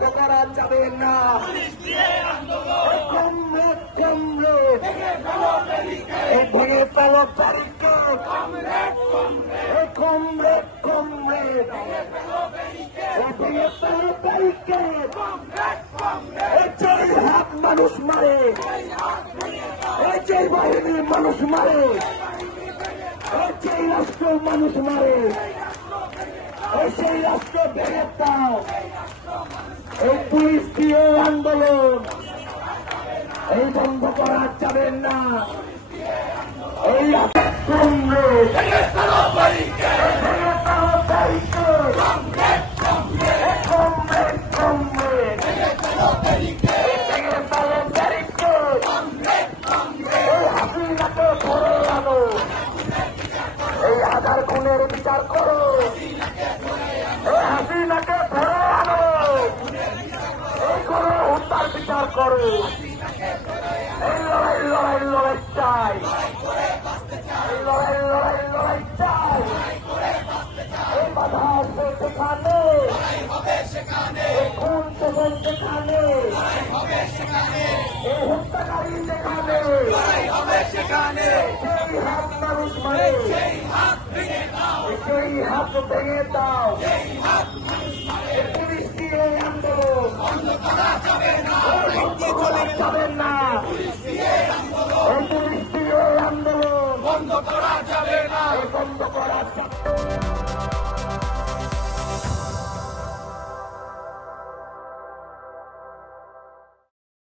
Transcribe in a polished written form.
বন্ধ করা যাবে না। কমরেড কমরেড ভেঙে ফেলো ব্যারিকেড, কমরেড কমরেড ভেঙে ফেলো ব্যারিকেড। যেই হাত মানুষ মারে, যেই বাহিনী মানুষ মারে, যেই রাষ্ট্র মানুষ মারে, সেই রাষ্ট্র ভেঙে দাও। এই পুলিশ দিয়ে আন্দোলন এই বন্ধ করা যাবে না। এই কমরেড ভেঙে ফেলো ব্যারিকেড, কমরেড কমরেড ভেঙে ফেলো ব্যারিকেড। এই হাসিনাকে ধরে আনো, এই হাজার খুনের বিচার করো, এই হাসিনাকে ধরে আনো, এই করো হত্যার বিচার করো। এই লড়াই লড়াই লড়াই চাই, এই লড়াই লড়াই লড়াই চাই। এই বাধা আসবে সেখানে, এই খুন সেখানে সেখানে, এই হত্যাকারী সেখানে, সেই হাত মানুষ মারে, সেই হাত ভেঙে দাও। পুলিশ দিয়ে আন্দোলন বন্ধ করা যাবে না।